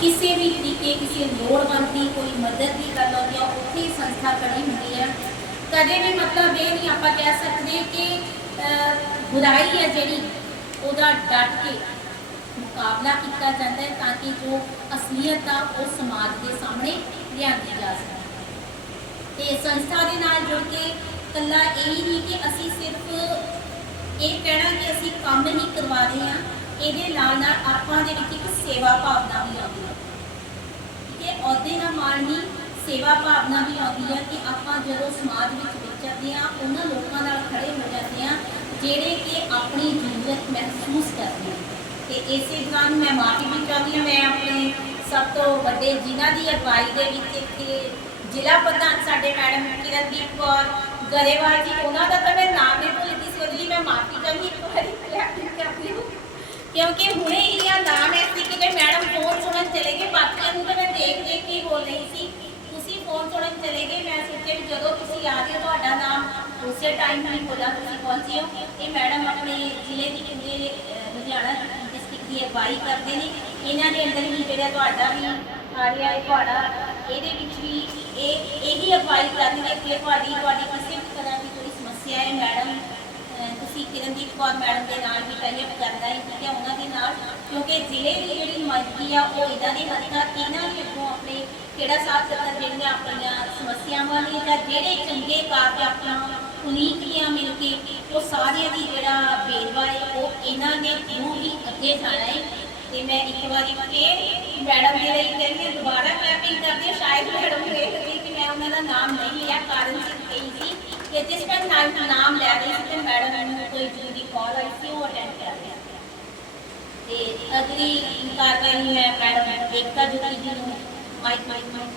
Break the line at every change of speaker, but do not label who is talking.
ਕਿਸੇ ਵੀ ਤਰੀਕੇ ਕਿਸੇ ਲੋੜਵੰਦ ਦੀ ਕੋਈ ਮਦਦ ਦੀ ਗੱਲ ਆਉਂਦੀ ਆ, ਉੱਥੇ ਹੀ ਸੰਸਥਾ ਖੜੀ ਹੁੰਦੀ ਹੈ ਕਦੇ ਵੀ ਮਤਲਬ ਇਹ ਨਹੀਂ ਆਪਾਂ ਕਹਿ ਸਕਦੇ ਕਿ ਬੁਰਾਈ ਹੈ ਜਿਹੜੀ, ਉਹਦਾ ਡਟ ਕੇ ਮੁਕਾਬਲਾ ਕੀਤਾ ਜਾਂਦਾ ਹੈ ਤਾਂ ਕਿ ਜੋ ਅਸਲੀਅਤ ਆ, ਉਹ ਸਮਾਜ ਦੇ ਸਾਹਮਣੇ ਲਿਆਂਦੀ ਜਾ ਸਕੇ। ਤੇ ਸੰਸਥਾ ਦੇ ਨਾਲ ਜੁੜ ਕੇ ਕੱਲਾ ਇਹ ਨਹੀਂ ਕਿ ਅਸੀਂ ਸਿਰਫ ਇਹ ਕਹਿਣਾ ਕਿ ਅਸੀਂ ਕੰਮ ਹੀ ਕਰਵਾ ਰਹੇ ਇਹਦੇ ਨਾਲ ਨਾਲ ਆਪਾਂ ਦੇ ਵਿੱਚ ਇੱਕ ਸੇਵਾ ਭਾਵਨਾ ਵੀ ਆਉਂਦੀ ਹੈ ਕਿ ਅਹੁਦੇ ਨਾਲ ਮਾਣ ਸੇਵਾ ਭਾਵਨਾ ਵੀ ਆਉਂਦੀ ਹੈ ਕਿ ਆਪਾਂ ਜਦੋਂ ਸਮਾਜ ਵਿੱਚ ਵਿਚਰਦੇ ਹਾਂ ਉਹਨਾਂ ਲੋਕਾਂ ਨਾਲ ਖੜੇ ਹੋ ਜਾਂਦੇ ਹਾਂ ਜਿਹੜੇ ਕਿ ਆਪਣੀ ਜ਼ਰੂਰਤ ਮਹਿਸੂਸ ਕਰਦੇ ਹਨ ਤੇ ਇਸੇ ਦੌਰਾਨ ਮੈਂ ਮਾਫੀ ਵੀ ਚਾਹੁੰਦੀ ਹਾਂ, ਮੈਂ ਆਪਣੇ ਸਭ ਤੋਂ ਵੱਡੇ ਜਿਨ੍ਹਾਂ ਦੀ ਅਗਵਾਈ ਦੇ ਵਿੱਚ ਇੱਥੇ ਜ਼ਿਲ੍ਹਾ ਪ੍ਰਧਾਨ ਸਾਡੇ ਮੈਡਮ ਕਿਰਨਦੀਪ ਕੌਰ ਗਰੇਵਾਲ ਜੀ, ਉਹਨਾਂ ਦਾ ਤਾਂ ਮੈਂ ਨਾਮ ਨਹੀਂ ਭੁੱਲਦੀ ਸੀ ਉਹਦੇ ਲਈ ਮੈਂ ਮਾਫੀ ਚਾਹੁੰਦੀ ਇੱਕ ਵਾਰੀ ਕਲੈਕਟਿੰਗ ਕਰਦੀ ਹਾਂ ਕਿਉਂਕਿ ਹੁਣੇ ਹੀ ਆ ਨਾਮ ਐਸੀ ਕਿ ਮੈਡਮ ਫੋਨ ਸੁਣਨ ਚਲੇ ਗਏ ਬਾਕੀਆਂ ਨੂੰ ਤਾਂ ਮੈਂ ਦੇਖ ਦੇਖ ਕੇ ਹੀ ਬੋਲ ਰਹੀ ਸੀ। ਤੁਸੀਂ ਫੋਨ ਸੁਣਨ ਚਲੇ ਗਏ, ਮੈਂ ਸੋਚਿਆ ਵੀ ਜਦੋਂ ਤੁਸੀਂ ਆ ਗਏ ਤੁਹਾਡਾ ਨਾਮ, ਉਸੇ ਟਾਈਮ ਹੀ ਬੋਲਾ ਤੁਸੀਂ ਪਹੁੰਚੇ ਹੋ। ਇਹ ਮੈਡਮ ਆਪਣੇ ਜ਼ਿਲ੍ਹੇ ਦੀ ਪੂਰੇ ਲੁਧਿਆਣਾ ਡਿਸਟ੍ਰਿਕਟ ਦੀ ਅਗਵਾਈ ਕਰਦੇ ਨੇ। ਇਹਨਾਂ ਦੇ ਅੰਦਰ ਹੀ ਜਿਹੜਾ ਤੁਹਾਡਾ ਵੀ ਆ ਰਿਹਾ ਹੈ ਤੁਹਾਡਾ ਇਹਦੇ ਵਿੱਚ ਵੀ ਇਹ, ਇਹੀ ਅਗਵਾਈ ਕਰਨਗੇ ਕਿ ਤੁਹਾਡੀ ਤੁਹਾਡੀ ਕਿਸੇ ਵੀ ਤਰ੍ਹਾਂ ਦੀ ਕੋਈ ਸਮੱਸਿਆ ਹੈ, ਮੈਡਮ ਕਿਰਨਦੀਪ ਕੌਰ ਮੈਡਮ ਦੇ ਨਾਲ ਵੀ ਟਾਈਅਪ ਕਰਨਾ ਹੈ ਠੀਕ ਹੈ, ਉਹਨਾਂ ਦੇ ਨਾਲ, ਕਿਉਂਕਿ ਜ਼ਿਲ੍ਹੇ ਦੀ ਜਿਹੜੀ ਨੁਮਾਇੰਦਗੀ ਆ, ਉਹ ਇਦਾਂ ਦੇ ਹੱਥਾਂ ਇਹਨਾਂ ਨੇ ਅੱਗੋਂ ਆਪਣੇ ਕਿਹੜਾ ਸਾਥ ਕਰਨਾ ਜਿਹੜੀਆਂ ਆਪਣੀਆਂ ਸਮੱਸਿਆਵਾਂ ਨੇ ਜਾਂ ਜਿਹੜੇ ਚੰਗੇ ਕਾਰਜ ਆਪਣਾ ਉਨੀਕੀਆਂ ਮਿਲ ਕੇ ਉਹ ਸਾਰਿਆਂ ਦੀ ਜਿਹੜਾ ਵੇਰਵਾ ਹੈ, ਉਹ ਇਹਨਾਂ ਨੇ ਨੂੰ ਹੀ ਅੱਗੇ ਜਾਣਾ ਹੈ। ਤੇ ਮੈਂ ਇੱਕ ਵਾਰੀ ਫੇਰ ਮੈਡਮ ਦੇ ਲਈ ਕਹਿੰਦੀ ਦੁਬਾਰਾ ਕਲੈਪਿੰਗ ਕਰਦੀ ਸ਼ਾਇਦ ਮੈਡਮ ਨੂੰ ਕਿ ਮੈਂ ਉਹਨਾਂ ਦਾ ਨਾਮ ਨਹੀਂ ਲਿਆ, ਕਾਰਨ ਸੀ ਕਿ ਜਿਸ ਟਾਈਮ ਨਾਮ ਨਾਮ ਲੈ ਰਹੀ ਸੀ ਤੇ ਮੈਡਮ ਨੂੰ ਕੋਈ ਜ਼ਰੂਰੀ ਕਾਲ ਆਈ ਸੀ, ਉਹ ਅਟੈਂਡ ਕਰ ਲਿਆ ਤੇ ਅਗਲੀ ਕਾਰਵਾਈ ਮੈਂ ਮੈਡਮ ਏਕਤਾ ਜੋਤੀ ਜੀ ਨੂੰ ਮਾਈਕ ਮਾਈਕ ਮਾਈਕ।